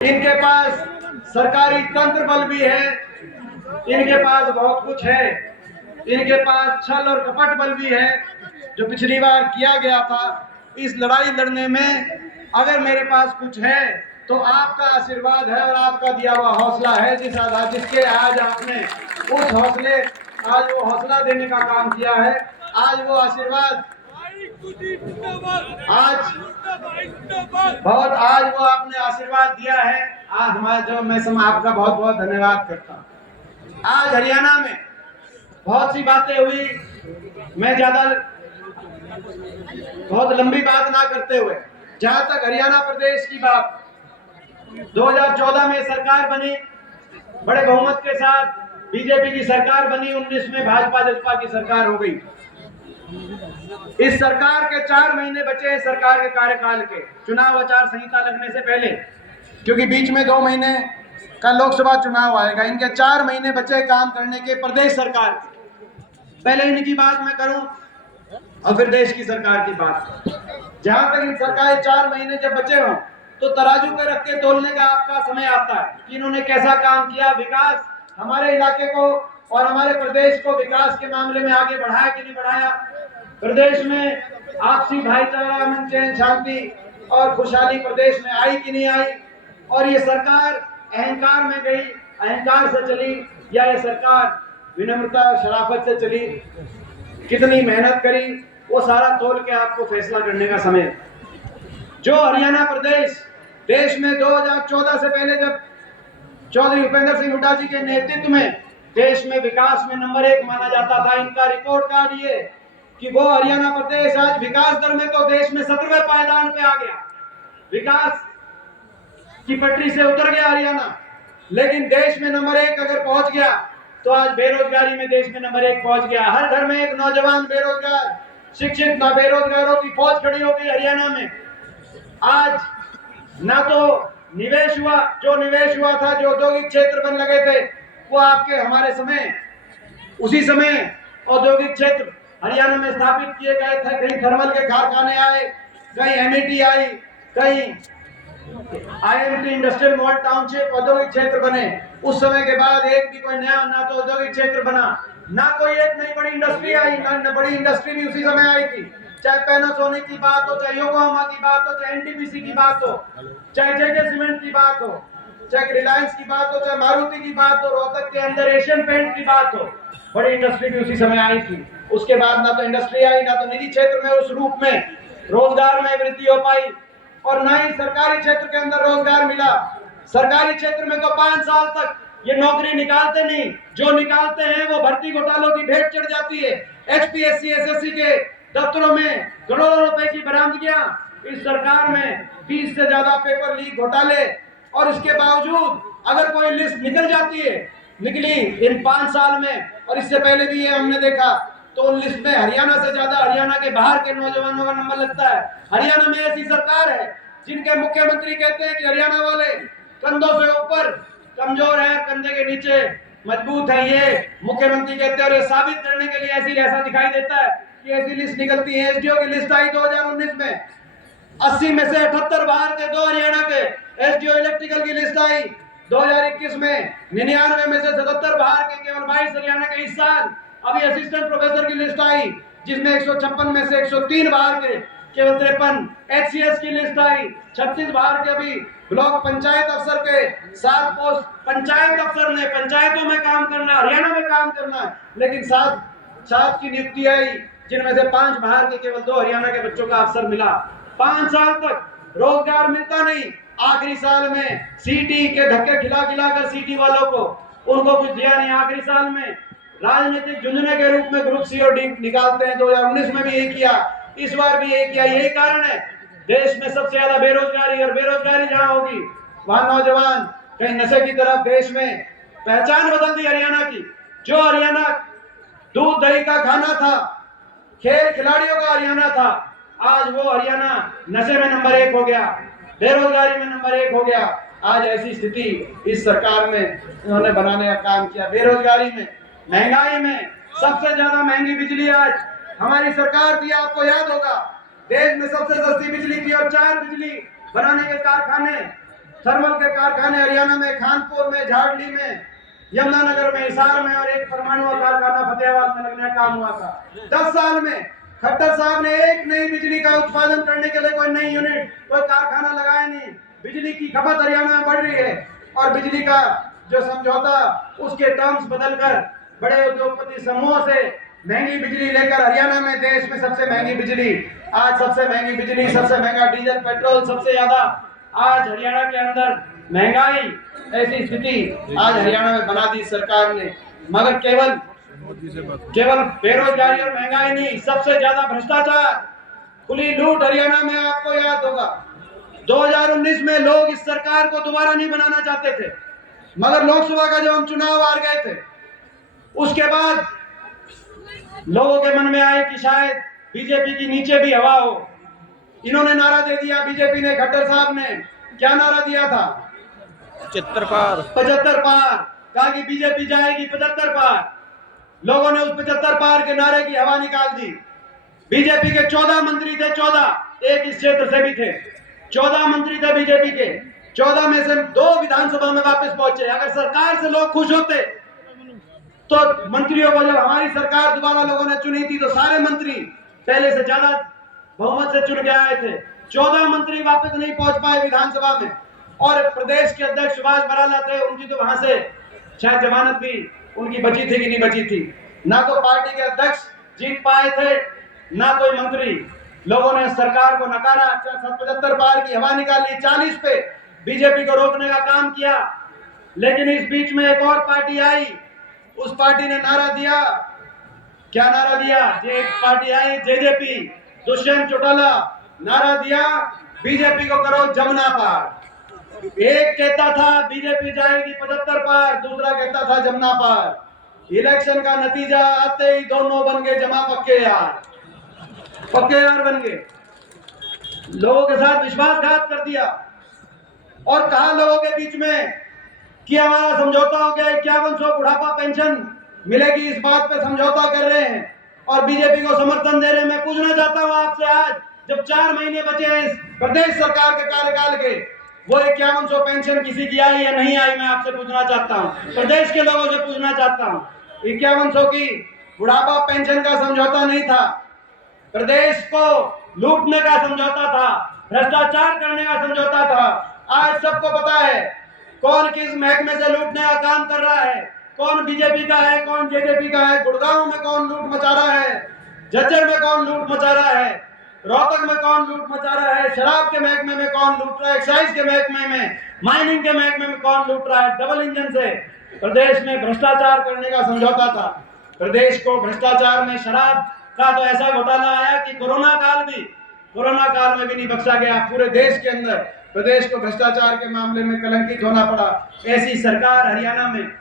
इनके पास सरकारी तंत्र बल भी है, इनके पास बहुत कुछ है, इनके पास छल और कपट बल भी है जो पिछली बार किया गया था। इस लड़ाई लड़ने में अगर मेरे पास कुछ है तो आपका आशीर्वाद है और आपका दिया हुआ हौसला है, जिसके आज आपने उस हौसले आज वो हौसला देने का काम किया है। आज वो आशीर्वाद आज वो आपने आशीर्वाद दिया है। आज हमारा जो मैं आपका बहुत बहुत धन्यवाद करता हूँ। आज हरियाणा में बहुत सी बातें हुई, मैं ज्यादा बहुत लंबी बात ना करते हुए, जहां तक हरियाणा प्रदेश की बात, 2014 में सरकार बनी, बड़े बहुमत के साथ बीजेपी की सरकार बनी, 19 में भाजपा की सरकार हो गई। इस सरकार के 4 महीने बचे सरकार के कार्यकाल के, चुनाव आचार संहिता लगने से पहले, क्योंकि बीच में 2 महीने का लोकसभा चुनाव आएगा। इनके 4 महीने बचे काम करने के प्रदेश सरकार। पहले इनकी बात मैं करूं और फिर देश की सरकार की बात। जहां तक इन सरकार 4 महीने जब बचे हों तो तराजू पे रख के तोलने का आपका समय आता है कि इन्होंने कैसा काम किया, विकास हमारे इलाके को और हमारे प्रदेश को विकास के मामले में आगे बढ़ाया कि नहीं बढ़ाया, प्रदेश में आपसी भाईचारा, अमन चैन शांति और खुशहाली प्रदेश में आई कि नहीं आई, और ये सरकार अहंकार में गई, अहंकार से चली, या ये सरकार विनम्रता शराफत से चली, कितनी मेहनत करी, वो सारा तोल के आपको फैसला करने का समय। जो हरियाणा प्रदेश देश में 2014 से पहले जब चौधरी भूपेंद्र सिंह हुड्डा जी के नेतृत्व में देश में विकास में नंबर 1 माना जाता था, इनका रिपोर्ट कार्ड ये कि वो हरियाणा प्रदेश आज विकास दर में तो देश में 17वें पायदान पे आ गया, विकास की पटरी से उतर गया हरियाणा। लेकिन देश में नंबर 1 अगर पहुंच गया तो आज बेरोजगारी में देश में नंबर 1 पहुंच गया। हर घर में एक नौजवान बेरोजगार, शिक्षित ना बेरोजगारों की फौज खड़ी हो गई हरियाणा में। आज ना तो निवेश हुआ, जो निवेश हुआ था, जो औद्योगिक क्षेत्र बन लगे थे, वो आपके हमारे समय उसी समय औद्योगिक क्षेत्र हरियाणा में स्थापित किए गए थे। कहीं थर्मल के कारखाने आए, कहीं एमईटी आई, कहीं आईएमटी इंडस्ट्रियल मॉल टाउनशिप औद्योगिक क्षेत्र बने। उस समय के बाद एक भी कोई नया ना तो औद्योगिक क्षेत्र बना, ना कोई एक नई बड़ी इंडस्ट्री आई, ना बड़ी इंडस्ट्री भी उसी समय आई थी। चाहे पैनासोनिक की बात हो, चाहे योकोहामा की बात हो, चाहे एनटीपीसी की बात हो, चाहे जेके सीमेंट की बात हो, चाहे रिलायंस की बात हो, चाहे मारुति की बात हो, रोहतक के अंदर एशियन पेंट की बात हो, बड़ी इंडस्ट्री भी उसी समय आई थी। उसके बाद ना तो इंडस्ट्री आई, ना तो निजी क्षेत्र में उस रूप में रोजगार में वृद्धि हो पाई, और ना ही सरकारी क्षेत्र के अंदर रोजगार मिला। सरकारी क्षेत्र में तो 5 साल तक ये नौकरी निकालते नहीं, जो निकालते हैं वो भर्ती घोटालों की भेंट चढ़ जाती है। एचपीएससी एसएससी के दफ्तरों में करोड़ों रुपए की बरामदगियां, इस सरकार में 20 से ज्यादा पेपर लीक घोटाले, और इसके बावजूद अगर कोई लिस्ट निकल जाती है, निकली इन 5 साल में, और इससे पहले भी ये हमने देखा, तो उन लिस्ट में हरियाणा से ज्यादा हरियाणा के बाहर के नौजवानों का नंबर लगता है। हरियाणा में ऐसी सरकार है जिनके मुख्यमंत्री कहते हैं कि हरियाणा वाले कंधों से ऊपर कमजोर है, कंधे के नीचे मजबूत है। ये मुख्यमंत्री कहते हैं, और ये साबित करने के लिए ऐसा दिखाई देता है कि ऐसी लिस्ट निकलती है। एसडीओ की लिस्ट आई 2019 में, 80 में से 78 बाहर के, 2 हरियाणा के। एसडीओ इलेक्ट्रिकल की लिस्ट आई 2021 में, 99 में से 77 बाहर के, केवल 22 हरियाणा के। इस साल अभी असिस्टेंट प्रोफेसर की लिस्ट आई जिसमें 156 में से 103 बाहर के, केवल 53। एचसीएस की लिस्ट आई 36 बाहर के। अभी ब्लॉक पंचायत अफसर के 7 पोस्ट, पंचायत अफसर ने पंचायतों में काम करना, हरियाणा में काम करना है, लेकिन 7 की नियुक्ति आई जिनमें से 5 बाहर के, केवल 2 हरियाणा के बच्चों का अफसर मिला। 5 साल तक रोजगार मिलता नहीं, आखिरी साल में सीटी के धक्के खिला कर सीटी वालों को उनको कुछ दिया नहीं। आखिरी साल में राजनीतिक झुंझुने के रूप में ग्रुप सी और डी निकालते हैं। 2019 में भी यही किया, इस बार भी यही किया। यही कारण है देश में सबसे ज्यादा बेरोजगारी, और बेरोजगारी जहां होगी वहां नौजवान कहीं नशे की तरफ। देश में पहचान बदल दी हरियाणा की। जो हरियाणा दूध दही का खाना था, खेल खिलाड़ियों का हरियाणा था, आज वो हरियाणा नशे में नंबर 1 हो गया, बेरोजगारी में नंबर 1 हो गया। आज ऐसी स्थिति इस सरकार में इन्होंने बनाने का काम किया। बेरोजगारी में, महंगाई में, सबसे ज्यादा महंगी बिजली आज हमारी सरकार थी। आपको याद होगा, देश में सबसे सस्ती बिजली थी, और 4 बिजली बनाने के कारखाने थर्मल के कारखाने हरियाणा में, खानपुर में, झारखंड में, यमुनानगर में, हिसार में, और एक परमाणु कारखाना फतेहाबाद में लगने का काम हुआ था। 10 साल में खट्टर साहब ने एक नई बिजली का उत्पादन करने के लिए कोई नई यूनिट, कोई कारखाना लगाया नहीं। बिजली की खपत हरियाणा में बढ़ रही है और बिजली का जो समझौता, उसके टर्म्स बदलकर बड़े उद्योगपति समूहों से महंगी बिजली लेकर हरियाणा में देश में सबसे महंगी बिजली, आज सबसे महंगी बिजली, सबसे महंगा डीजल पेट्रोल, सबसे ज्यादा आज हरियाणा के अंदर महंगाई, ऐसी स्थिति आज हरियाणा में बना दी सरकार ने। मगर केवल बेरोजगारी और महंगाई नहीं, सबसे ज्यादा भ्रष्टाचार, खुली लूट हरियाणा में। आपको याद होगा 2019 में लोग इस सरकार को दोबारा नहीं बनाना चाहते थे, मगर लोकसभा का जब हम चुनाव हार गए थे, उसके बाद लोगों के मन में आए कि शायद बीजेपी की नीचे भी हवा हो। इन्होंने नारा दे दिया, बीजेपी ने, खट्टर साहब ने क्या नारा दिया था? 75 पार, 75 पार, कहा कि बीजेपी जाएगी 75 पार। लोगों ने उस 75 पार के नारे की हवा निकाल दी। बीजेपी के 14 मंत्री थे, 14, एक इस क्षेत्र से भी थे, 14 मंत्री थे बीजेपी के। 14 में से 2 विधानसभा में वापस पहुंचे। अगर सरकार से लोग खुश होते तो मंत्रियों को, जब हमारी सरकार दोबारा लोगों ने चुनी थी, तो सारे मंत्री पहले से ज्यादा बहुमत से चुन के आए थे। 14 मंत्री वापस नहीं पहुंच पाए विधानसभा में, और प्रदेश के अध्यक्ष सुभाष बराला थे, उनकी तो वहां से शायद जमानत भी उनकी बची थी कि नहीं बची थी। ना तो पार्टी के अध्यक्ष जीत पाए थे, ना कोई मंत्री। लोगों ने सरकार को नकारा, 75 पार की हवा निकाली, 40 पे बीजेपी को रोकने का काम किया। लेकिन इस बीच में एक और पार्टी आई, उस पार्टी ने नारा दिया, क्या नारा दिया? एक पार्टी आई जेजेपी, दुष्यंत चौटाला, नारा दिया बीजेपी को करो जमुना पार। एक कहता था बीजेपी जाएगी 75 पार, दूसरा कहता था जमुना पार। इलेक्शन का नतीजा आते ही दोनों बन गए जमा पक्के यार, पक्के यार बन गए। लोगों के साथ विश्वासघात कर दिया और कहा लोगों के बीच में कि हमारा समझौता हो गया, 5100 बुढ़ापा पेंशन मिलेगी, इस बात पे समझौता कर रहे हैं और बीजेपी को समर्थन दे रहे हैं। मैं पूछना चाहता हूं आपसे, आज जब 4 महीने बचे हैं इस प्रदेश सरकार के कार्यकाल के, वो 5100 पेंशन किसी की आई या नहीं आई? मैं आपसे पूछना चाहता हूं, प्रदेश के लोगों से पूछना चाहता हूं। 5100 की बुढ़ापा पेंशन का समझौता नहीं था, प्रदेश को लूटने का समझौता था, भ्रष्टाचार करने का समझौता था। आज सबको पता है कौन किस महकमे से लूटने का काम कर रहा है, कौन बीजेपी का है, कौन जेजेपी का है। गुड़गांव में कौन लूट मचा रहा है, झज्जर में कौन लूट मचा रहा है, रोहतक में कौन लूट मचा रहा है, शराब के महकमे में कौन लूट रहा है, एक्साइज के महकमे में, माइनिंग के महकमे में कौन लूट रहा है। डबल इंजन से प्रदेश में भ्रष्टाचार करने का समझौता था। प्रदेश को भ्रष्टाचार में, शराब का तो ऐसा घोटाला आया कि कोरोना काल में भी नहीं बख्शा गया। पूरे देश के अंदर प्रदेश को भ्रष्टाचार के मामले में कलंकित होना पड़ा। ऐसी सरकार हरियाणा में